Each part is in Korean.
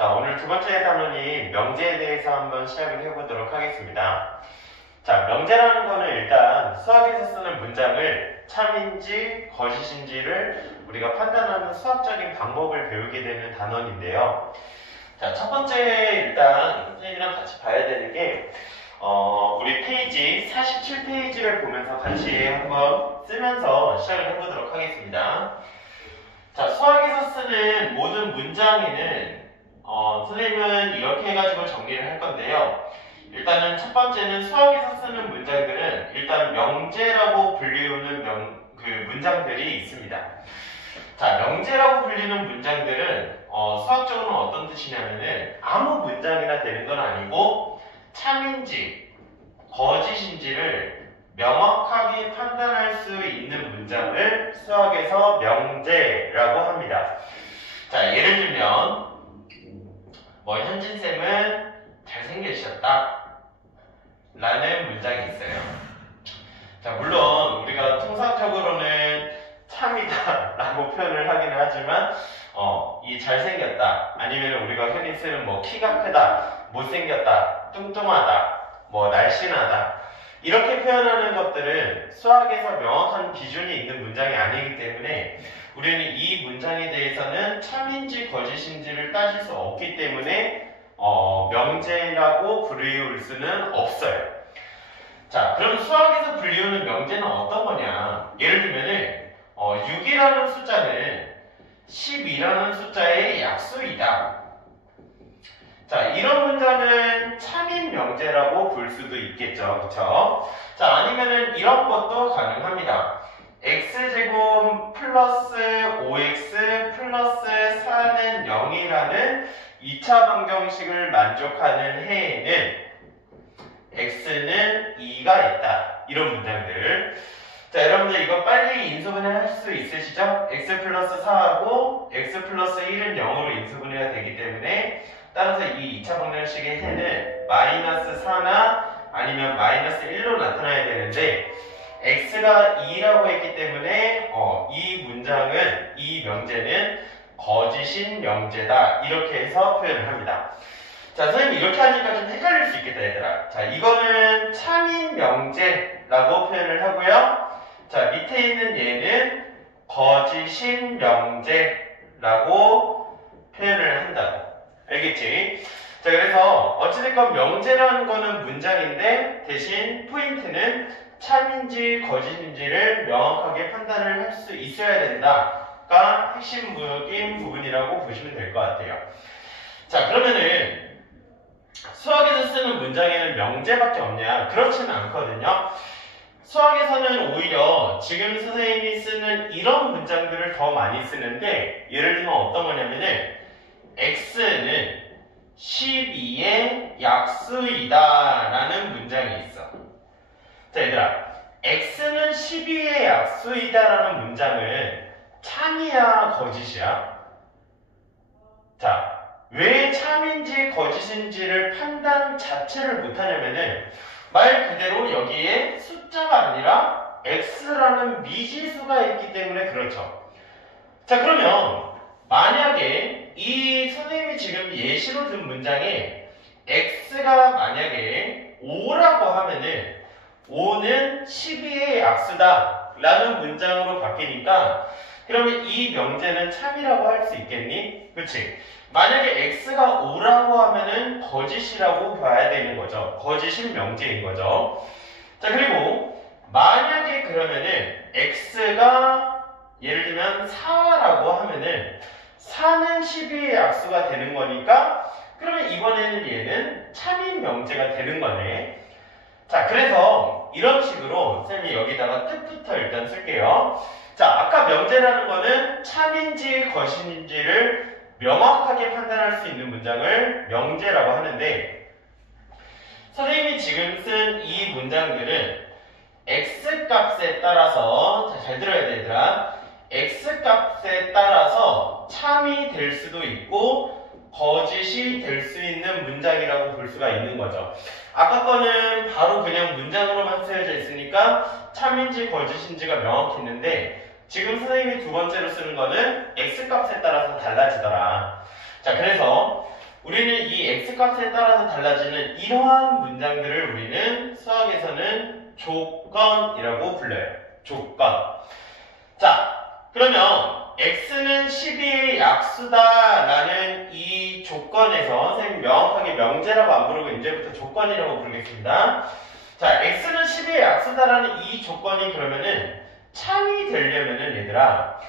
자, 오늘 두 번째 단원인 명제에 대해서 한번 시작을 해보도록 하겠습니다. 자, 명제라는 거는 일단 수학에서 쓰는 문장을 참인지 거짓인지를 우리가 판단하는 수학적인 방법을 배우게 되는 단원인데요. 자, 첫 번째 일단 선생님이랑 같이 봐야 되는 게 우리 페이지 47페이지를 보면서 같이 한번 쓰면서 시작을 해보도록 하겠습니다. 자, 수학에서 쓰는 모든 문장에는 선생님은 이렇게 해가지고 정리를 할 건데요. 일단은 첫 번째는 수학에서 쓰는 문장들은 일단 명제라고 불리우는 문장들이 있습니다. 자, 명제라고 불리는 문장들은 수학적으로는 어떤 뜻이냐면은 아무 문장이나 되는 건 아니고 참인지 거짓인지를 명확하게 판단할 수 있는 문장을 수학에서 명제라고 합니다. 자, 예를 들면 현진쌤은 잘생기셨다 라는 문장이 있어요. 자, 물론 우리가 통상적으로는 참이다 라고 표현을 하기는 하지만 이 잘생겼다 아니면 우리가 흔히 쓰는 키가 크다, 못생겼다, 뚱뚱하다, 날씬하다 이렇게 표현하는 것들은 수학에서 명확한 기준이 있는 문장이 아니기 때문에 우리는 이 문장에 대해서는 참인지 거짓인지를 따질 수 없기 때문에 명제라고 불리울 수는 없어요. 자, 그럼 수학에서 불리우는 명제는 어떤 거냐? 예를 들면은 6이라는 숫자는 12라는 숫자의 약수이다. 자, 이런 문장은 참인 명제라고 볼 수도 있겠죠. 그쵸? 자, 아니면은 이런 것도 가능합니다. x제곱 플러스 5x 플러스 4는 0이라는 2차 방정식을 만족하는 해에는 x는 2가 있다. 이런 문장들. 자, 여러분들 이거 빨리 인수분해 할 수 있으시죠? x 플러스 4하고 x 플러스 1은 0으로 인수분해가 되기 때문에 따라서 이 2차 방정식의 해는 마이너스 4나 아니면 마이너스 1로 나타나야 되는데 x가 2라고 했기 때문에 이 문장은, 이 명제는 거짓인 명제다 이렇게 해서 표현을 합니다. 자, 선생님 이렇게 하니까 좀 헷갈릴 수 있겠다 얘들아. 자, 이거는 참인 명제라고 표현을 하고요. 자, 밑에 있는 얘는 거짓인 명제라고 표현을 한다고. 알겠지? 자, 그래서 어찌됐건 명제라는 거는 문장인데 대신 포인트는 참인지 거짓인지를 명확하게 판단을 할 수 있어야 된다가 핵심적인 부분이라고 보시면 될 것 같아요. 자, 그러면은 수학에서 쓰는 문장에는 명제밖에 없냐? 그렇지는 않거든요. 수학에서는 오히려 지금 선생님이 쓰는 이런 문장들을 더 많이 쓰는데 예를 들면 어떤 거냐면은 x는 12의 약수이다 라는 문장이 있어. 자, 얘들아, x는 12의 약수이다 라는 문장은 참이야 거짓이야? 자, 왜 참인지 거짓인지를 판단 자체를 못하냐면은 말 그대로 여기에 숫자가 아니라 x라는 미지수가 있기 때문에 그렇죠. 자, 그러면 만약에 이 선생님이 지금 예시로 든 문장에 x가 만약에 5라고 하면은 5는 12의 약수다 라는 문장으로 바뀌니까 그러면 이 명제는 참이라고 할 수 있겠니? 그치? 만약에 x가 5라고 하면은 거짓이라고 봐야 되는 거죠. 거짓인 명제인 거죠. 자, 그리고 만약에 그러면은 x가 예를 들면 4라고 하면은 4는 12의 약수가 되는 거니까 그러면 이번에는 얘는 참인 명제가 되는 거네. 자, 그래서 이런 식으로 선생님이 여기다가 뜻부터 일단 쓸게요. 자, 아까 명제라는 거는 참인지 거짓인지를 명확하게 판단할 수 있는 문장을 명제라고 하는데 선생님이 지금 쓴 이 문장들은 x값에 따라서 잘 들어야 돼 얘들아. x값에 따라서 참이 될 수도 있고 거짓이 될 수 있는 문장이라고 볼 수가 있는 거죠. 아까 거는 바로 그냥 문장으로만 쓰여져 있으니까 참인지 거짓인지가 명확했는데 지금 선생님이 두 번째로 쓰는 거는 x값에 따라서 달라지더라. 자, 그래서 x값에 따라서 달라지는 이러한 문장들을 우리는 수학에서는 조건이라고 불러요. 조건. 자, 그러면 x는 12의 약수다라는 이 조건에서 선생님 명확하게 명제라고 안 부르고 이제부터 조건이라고 부르겠습니다. 자, x는 12의 약수다라는 이 조건이 그러면은 참이 되려면은 얘들아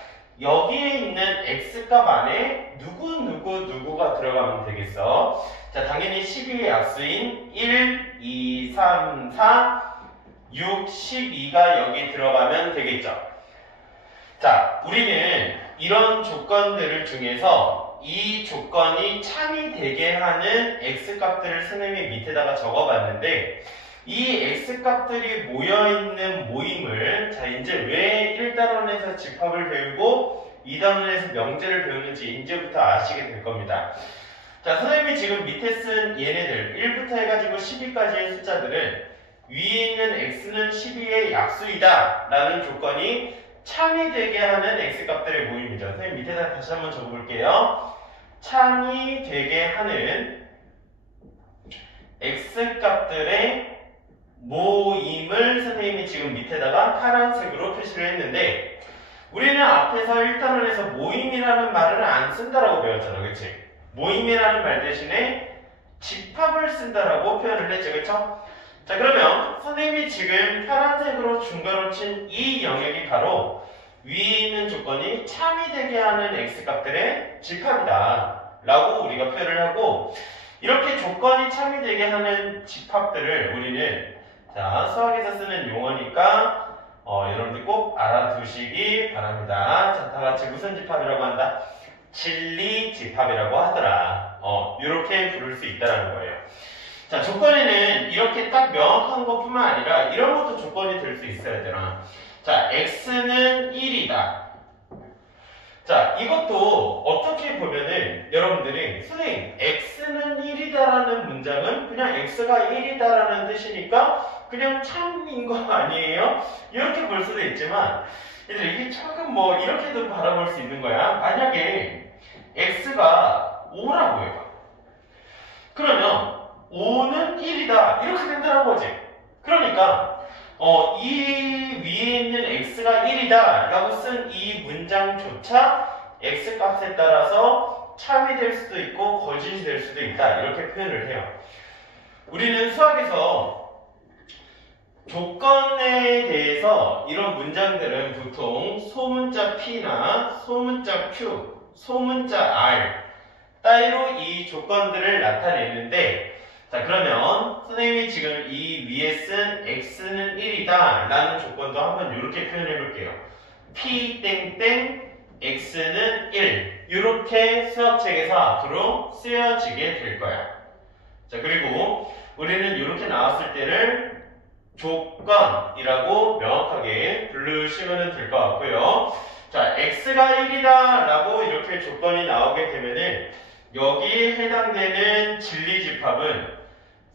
여기에 있는 x값 안에 누구가 들어가면 되겠어. 자, 당연히 12의 약수인 1, 2, 3, 4, 6, 12가 여기 들어가면 되겠죠. 자, 우리는 이런 조건들을 중에서 이 조건이 참이 되게 하는 x값들을 선생님이 밑에다가 적어봤는데 이 x값들이 모여있는 모임을 자 이제 왜 1단원에서 집합을 배우고 2단원에서 명제를 배우는지 이제부터 아시게 될 겁니다. 자, 선생님이 지금 밑에 쓴 얘네들 1부터 해가지고 12까지의 숫자들은 위에 있는 x는 12의 약수이다 라는 조건이 참이 되게 하는 x값들의 모임이죠. 선생님 밑에다 다시 한번 적어볼게요. 참이 되게 하는 x값들의 모임을 선생님이 지금 밑에다가 파란색으로 표시를 했는데 우리는 앞에서 1단원에서 모임이라는 말을 안 쓴다라고 배웠잖아. 그치? 모임이라는 말 대신에 집합을 쓴다라고 표현을 했죠. 그쵸? 자, 그러면 선생님이 지금 파란색으로 중괄호 친 이 영역이 바로 위에 있는 조건이 참이 되게 하는 x값들의 집합이다 라고 우리가 표현을 하고 이렇게 조건이 참이 되게 하는 집합들을 우리는 자, 수학에서 쓰는 용어니까 여러분들 꼭 알아두시기 바랍니다. 자, 다 같이 무슨 집합이라고 한다? 진리 집합이라고 하더라. 이렇게 부를 수 있다는 거예요. 자, 조건에는 이렇게 딱 명확한 것뿐만 아니라 이런 것도 조건이 될 수 있어야 되나. 자, x는 1이다. 자, 이것도 어떻게 보면은 여러분들이 선생님 x는 1이다라는 문장은 그냥 x가 1이다라는 뜻이니까 그냥 참인 거 아니에요? 이렇게 볼 수도 있지만 이게 조금 뭐 이렇게도 바라볼 수 있는 거야. 만약에 x가 5라고 해봐. 그러면 5는 1이다 이렇게 된다는 거지. 그러니까 이 위에 있는 x가 1이다 라고 쓴 이 문장조차 x값에 따라서 참이 될 수도 있고 거짓이 될 수도 있다 이렇게 표현을 해요. 우리는 수학에서 조건에 대해서 이런 문장들은 보통 소문자 P나 소문자 Q, 소문자 R 따위로 이 조건들을 나타내는데 자, 그러면 선생님이 지금 이 위에 쓴 x는 1이다 라는 조건도 한번 이렇게 표현해 볼게요. p 땡땡 x는 1 이렇게 수학책에서 앞으로 쓰여지게 될 거야. 자, 그리고 우리는 이렇게 나왔을 때를 조건이라고 명확하게 부르시면 될 것 같고요. 자, x가 1이다 라고 이렇게 조건이 나오게 되면은 여기에 해당되는 진리집합은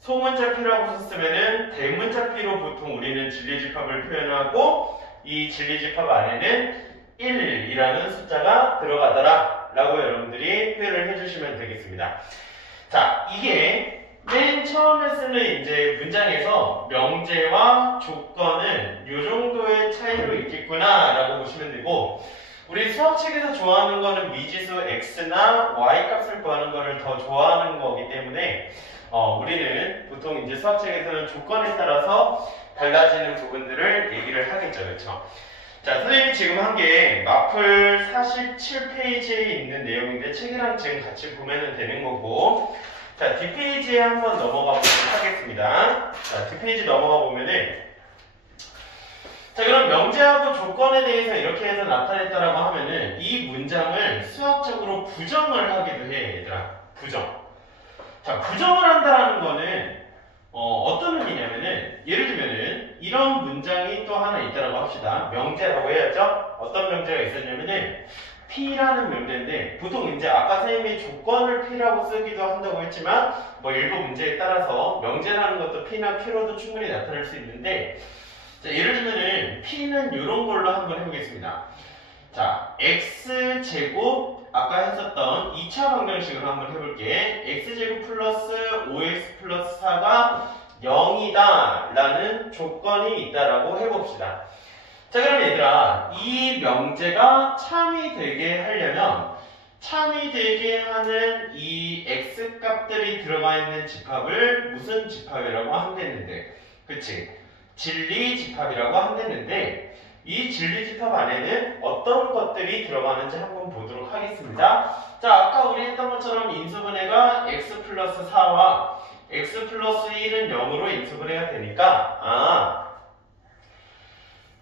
소문자 P라고 썼으면은 대문자 P로 보통 우리는 진리집합을 표현하고 이 진리집합 안에는 1이라는 숫자가 들어가더라 라고 여러분들이 표현을 해주시면 되겠습니다. 자, 이게 맨 처음에 쓰는 이제 문장에서 명제와 조건은 이 정도의 차이로 있겠구나 라고 보시면 되고 우리 수학책에서 좋아하는 거는 미지수 x나 y 값을 구하는 거를 더 좋아하는 거기 때문에 우리는 보통 이제 수학책에서는 조건에 따라서 달라지는 부분들을 얘기를 하겠죠. 그렇죠? 자, 선생님이 지금 한 게 마플 47페이지에 있는 내용인데 책이랑 지금 같이 보면 되는 거고 자, 뒷페이지에 한번 넘어가 보도록 하겠습니다. 자, 뒷페이지 넘어가 보면은 자, 그럼 명제하고 조건에 대해서 이렇게 해서 나타냈다라고 하면은 이 문장을 수학적으로 부정을 하기도 해, 얘들아. 부정. 자, 부정을 한다라는 거는 어떤 의미냐면은 예를 들면은 이런 문장이 또 하나 있다라고 합시다. 명제라고 해야죠. 어떤 명제가 있었냐면은 P라는 명제인데 보통 이제 아까 선생님이 조건을 P라고 쓰기도 한다고 했지만 뭐 일부 문제에 따라서 명제라는 것도 P나 Q로도 충분히 나타날 수 있는데 자, 예를 들면은 P는 이런 걸로 한번 해보겠습니다. 자, x제곱 아까 했었던 2차 방정식으로 한번 해볼게. x제곱 플러스 5x 플러스 4가 0이다 라는 조건이 있다라고 해봅시다. 자, 그럼 얘들아, 이 명제가 참이 되게 하려면 참이 되게 하는 이 x 값들이 들어가 있는 집합을 무슨 집합이라고 한댔는데, 그치? 진리집합이라고 한댔는데, 이 진리집합 안에는 어떤 것들이 들어가는지 한번 보도록 하겠습니다. 자, 아까 우리 했던 것처럼 인수분해가 x 플러스 4와 x 플러스 1은 0으로 인수분해가 되니까,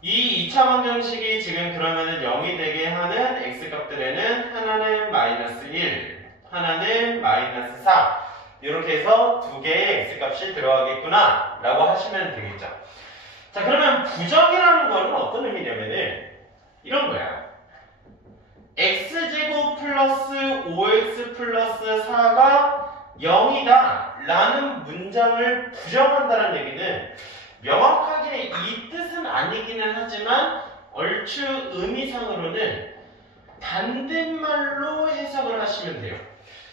이 2차 방정식이 지금 그러면은 0이 되게 하는 x값들에는 하나는 마이너스 1, 하나는 마이너스 4 이렇게 해서 두 개의 x값이 들어가겠구나 라고 하시면 되겠죠. 자, 그러면 부정이라는 거는 어떤 의미냐면은 이런 거야. x제곱 플러스 5x 플러스 4가 0이다 라는 문장을 부정한다는 얘기는 명확하게 이 뜻은 아니기는 하지만 얼추 의미상으로는 반대말로 해석을 하시면 돼요.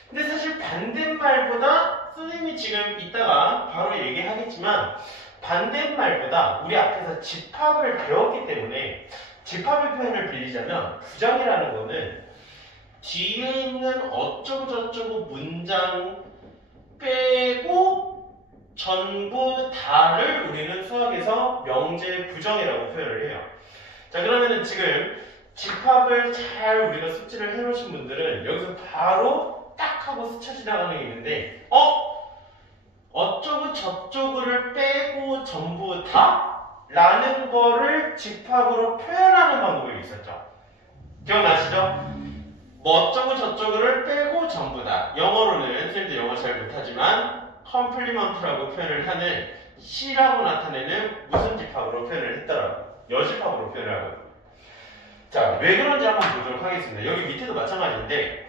근데 사실 반대말보다 선생님이 지금 이따가 바로 얘기하겠지만 반대말보다 우리 앞에서 집합을 배웠기 때문에 집합의 표현을 빌리자면 부정이라는 거는 뒤에 있는 어쩌고저쩌고 문장 빼고 전부 다를 우리는 수학에서 명제 부정이라고 표현을 해요. 자, 그러면은 지금 집합을 잘 우리가 숙지를 해놓으신 분들은 여기서 바로 딱 하고 스쳐 지나가는 게 있는데 어쩌고 저쩌고를 빼고 전부 다? 라는 거를 집합으로 표현하는 방법이 있었죠. 기억나시죠? 뭐 어쩌고 저쩌고를 빼고 전부 다. 영어로는 선생님도 영어 잘 못하지만 컴플리먼트라고 표현을 하는 C라고 나타내는 무슨 집합으로 표현을 했더라고요. 여집합으로 표현을 하거든요. 자, 왜 그런지 한번 보도록 하겠습니다. 여기 밑에도 마찬가지인데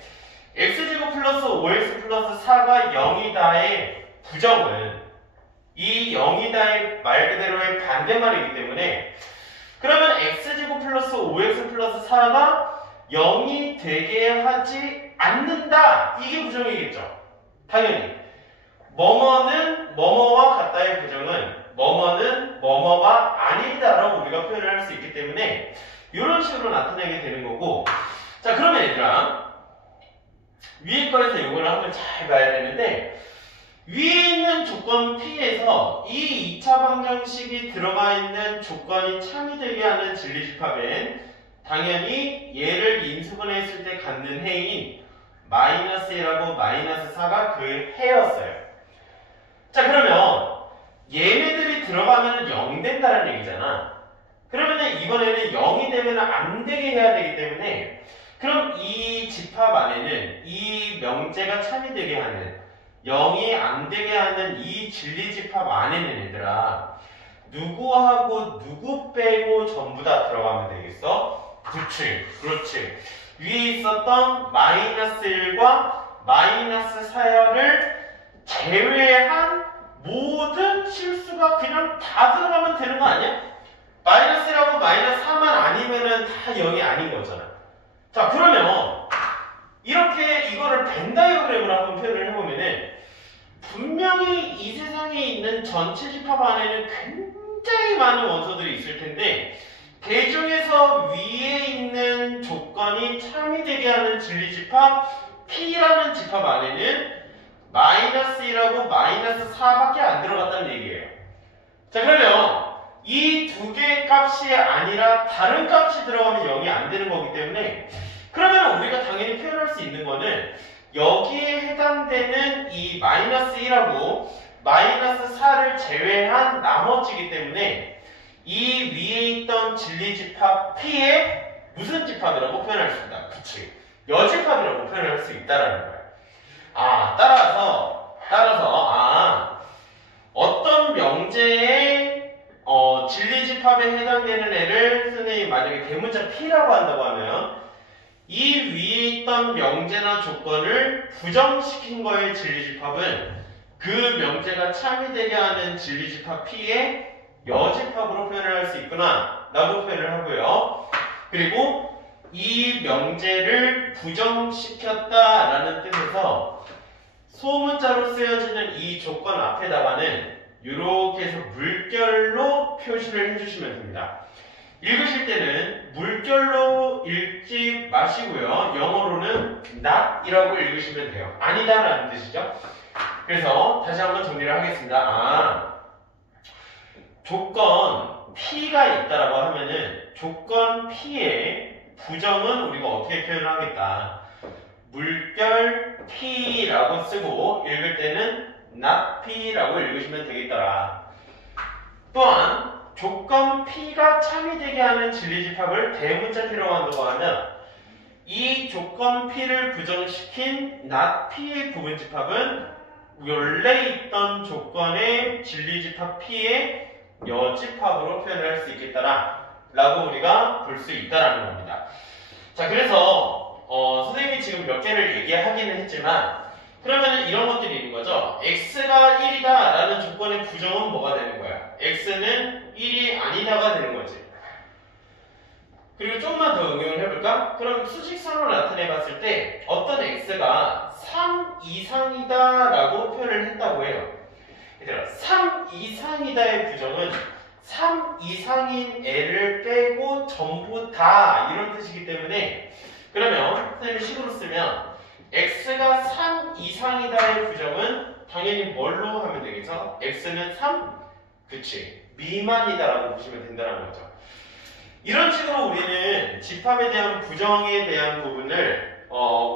x제곱 플러스 5x 플러스 4가 0이다의 부정은 이 0이다의 말 그대로의 반대말이기 때문에 그러면 x제곱 플러스 5x 플러스 4가 0이 되게 하지 않는다. 이게 부정이겠죠. 당연히 뭐뭐는 뭐뭐와 같다의 부정은 뭐뭐는 뭐뭐가 아니다라고 우리가 표현을 할 수 있기 때문에 이런 식으로 나타내게 되는 거고. 자, 그러면 얘들아 위에 거에서 이거를 한번 잘 봐야 되는데 위에 있는 조건 P에서 이 2차 방정식이 들어가 있는 조건이 참이 되게 하는 진리집합엔 당연히 얘를 인수분해했을 때 갖는 해인 마이너스 1하고 마이너스 4가 그 해였어요. 자, 그러면 얘네들이 들어가면 0 된다는 얘기잖아. 그러면 이번에는 0이 되면 안 되게 해야 되기 때문에 그럼 이 집합 안에는 이 명제가 참이 되게 하는 0이 안 되게 하는 이 진리집합 안에는 얘들아 누구하고 누구 빼고 전부 다 들어가면 되겠어? 그렇지, 그렇지. 위에 있었던 마이너스 1과 마이너스 4를 제외한 모든 실수가 그냥 다 들어가면 되는 거 아니야? 마이너스 1하고 마이너스 4만 아니면은 다 0이 아닌 거잖아. 자, 그러면 이렇게 이거를 벤 다이어그램으로 한번 표현을 해보면은 분명히 이 세상에 있는 전체 집합 안에는 굉장히 많은 원소들이 있을 텐데 그 중에서 위에 있는 조건이 참이 되게 하는 진리집합 P라는 집합 안에는 마이너스 1하고 마이너스 4밖에 안 들어갔다는 얘기예요. 자, 그러면 이 두 개의 값이 아니라 다른 값이 들어가면 0이 안 되는 거기 때문에 그러면 우리가 당연히 표현할 수 있는 거는 여기에 해당되는 이 마이너스 1하고 마이너스 4를 제외한 나머지이기 때문에 이 위에 있던 진리집합 P의 무슨 집합이라고 표현할 수 있다. 그치. 여집합이라고 표현할 수 있다라는 거야. 따라서 어떤 명제의 진리집합에 해당되는 애를 선생님이 만약에 대문자 P라고 한다고 하면 이 위에 있던 명제나 조건을 부정시킨 거의 진리집합은 그 명제가 참이 되게 하는 진리집합 P의 여집합으로 표현을 할 수 있구나 라고 표현을 하고요. 그리고 이 명제를 부정시켰다라는 뜻에서 소문자로 쓰여지는 이 조건 앞에다가는 이렇게 해서 물결로 표시를 해주시면 됩니다. 읽으실 때는 물결로 읽지 마시고요. 영어로는 not이라고 읽으시면 돼요. 아니다라는 뜻이죠. 그래서 다시 한번 정리를 하겠습니다. 조건 P가 있다라고 하면은 조건 P의 부정은 우리가 어떻게 표현을 하겠다. 물결 P라고 쓰고 읽을 때는 not P라고 읽으시면 되겠더라. 또한 조건 P가 참이되게 하는 진리집합을 대문자 P라고 한다고 하면 이 조건 P를 부정시킨 not P의 부분집합은 원래 있던 조건의 진리집합 P의 여집합으로 표현을 할 수 있겠다라 라고 우리가 볼 수 있다라는 겁니다. 자, 그래서 선생님이 지금 몇 개를 얘기하기는 했지만 그러면 이런 것들이 있는 거죠. x가 1이다 라는 조건의 부정은 뭐가 되는 거야? x는 1이 아니다가 되는 거지. 그리고 조금만 더 응용을 해볼까? 그럼 수직선으로 나타내 봤을 때 어떤 x가 3 이상이다 라고 표현을 했다고 해요. 얘들아, 3 이상이다의 부정은 3 이상인 애를 빼고 전부 다 이런 뜻이기 때문에 그러면 선생님이 식으로 쓰면 x가 3 이상이다의 부정은 당연히 뭘로 하면 되겠죠? x는 3? 그치, 미만이다라고 보시면 된다는 거죠. 이런 식으로 우리는 집합에 대한 부정에 대한 부분을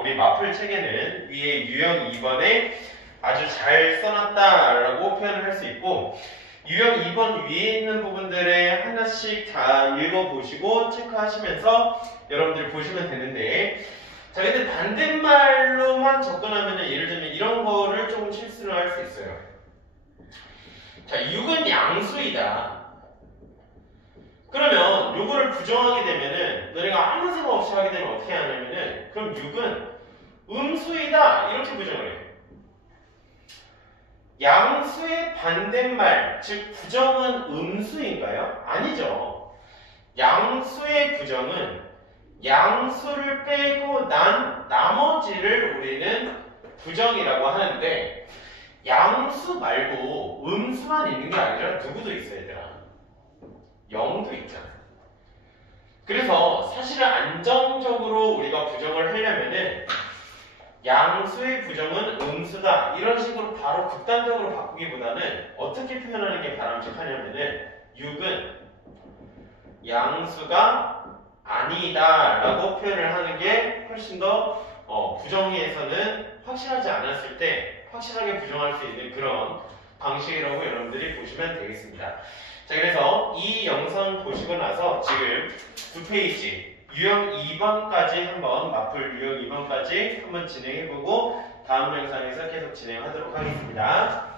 우리 마플 책에는 위에 유형 2번에 아주 잘 써놨다라고 표현을 할 수 있고 유형 2번 위에 있는 부분들에 하나씩 다 읽어보시고 체크하시면서 여러분들이 보시면 되는데 자, 근데 반대말로만 접근하면 예를 들면 이런 거를 조금 실수를 할 수 있어요. 자, 6은 양수이다. 그러면 요거를 부정하게 되면은 너네가 아무 생각 없이 하게 되면 어떻게 하냐면은 그럼 6은 음수이다 이렇게 부정을 해요. 양수의 반대말, 즉 부정은 음수인가요? 아니죠. 양수의 부정은 양수를 빼고 난 나머지를 우리는 부정이라고 하는데 양수 말고 음수만 있는 게 아니라 누구도 있어야 되나? 0도 있잖아. 그래서 사실은 안정적으로 우리가 부정을 하려면은 양수의 부정은 음수다 이런 식으로 바로 극단적으로 바꾸기보다는 어떻게 표현하는 게 바람직하냐면은 6은 양수가 아니다 라고 표현을 하는 게 훨씬 더 부정에서는 확실하지 않았을 때 확실하게 부정할 수 있는 그런 방식이라고 여러분들이 보시면 되겠습니다. 자, 그래서 이 영상 보시고 나서 지금 9페이지 유형 2번까지 한번 마플 유형 2번까지 한번 진행해보고 다음 영상에서 계속 진행하도록 하겠습니다.